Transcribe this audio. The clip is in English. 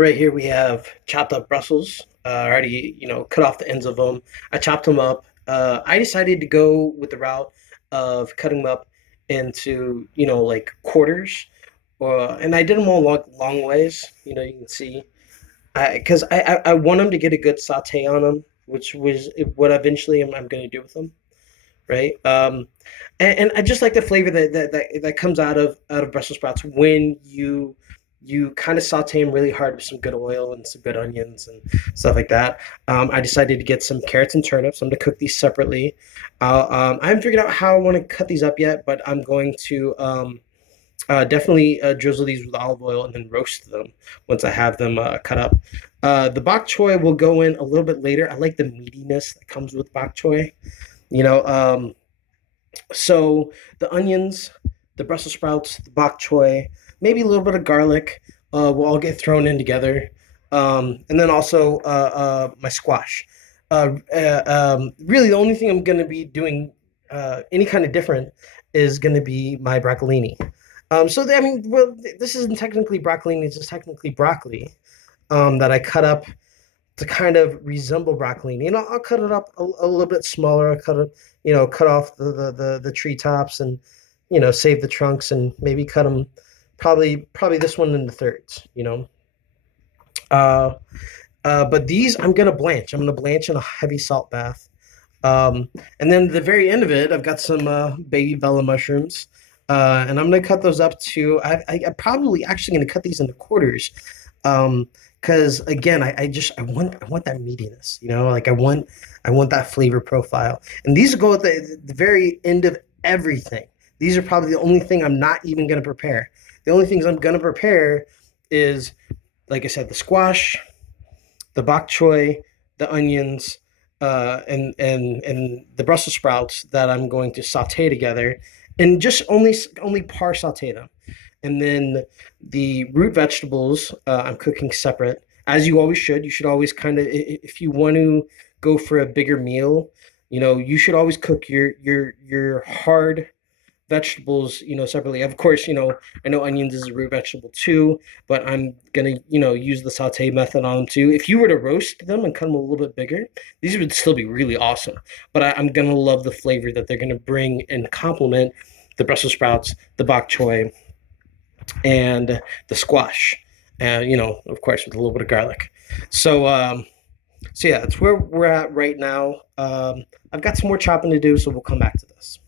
Right here we have chopped up Brussels. I already, cut off the ends of them. I chopped them up. I decided to go with the route of cutting them up into, like quarters. And I did them all long ways. You can see, because I want them to get a good saute on them, which was what eventually I'm going to do with them, right? And I just like the flavor that comes out of Brussels sprouts when you kind of saute them really hard with some good oil and some good onions and stuff like that. I decided to get some carrots and turnips. I'm going to cook these separately. I haven't figured out how I want to cut these up yet, but I'm going to definitely drizzle these with olive oil and then roast them once I have them cut up. The bok choy will go in a little bit later. I like the meatiness that comes with bok choy. You know, um, so the onions, the Brussels sprouts, the bok choy, maybe a little bit of garlic will all get thrown in together. And then also my squash. Really, the only thing I'm going to be doing any kind of different is going to be my broccolini. I mean, well, this isn't technically broccolini, it's just technically broccoli that I cut up to kind of resemble broccolini. I'll cut it up a little bit smaller. I'll cut it, cut off the treetops and, save the trunks and maybe cut them probably this one in the thirds. Uh, but these I'm gonna blanch. I'm gonna blanch in a heavy salt bath. And then the very end of it, I've got some baby bella mushrooms. And I'm gonna cut those up to. I'm probably actually gonna cut these into quarters, because again, I want that meatiness. Like I want that flavor profile. And these go at the very end of everything. These are probably the only thing I'm not even gonna prepare. The only things I'm gonna prepare is, like I said, the squash, the bok choy, the onions, and the Brussels sprouts that I'm going to saute together, and just only par saute them. And then the root vegetables I'm cooking separate, as you always should. You should always kind of, if you want to go for a bigger meal, you should always cook your hard vegetables, separately. Of course, I know onions is a root vegetable too, but I'm gonna, use the saute method on them too. If you were to roast them and cut them a little bit bigger, these would still be really awesome. But I'm gonna love the flavor that they're gonna bring and complement the Brussels sprouts, the bok choy, and the squash. And of course, with a little bit of garlic. So, so yeah, that's where we're at right now. I've got some more chopping to do, so we'll come back to this.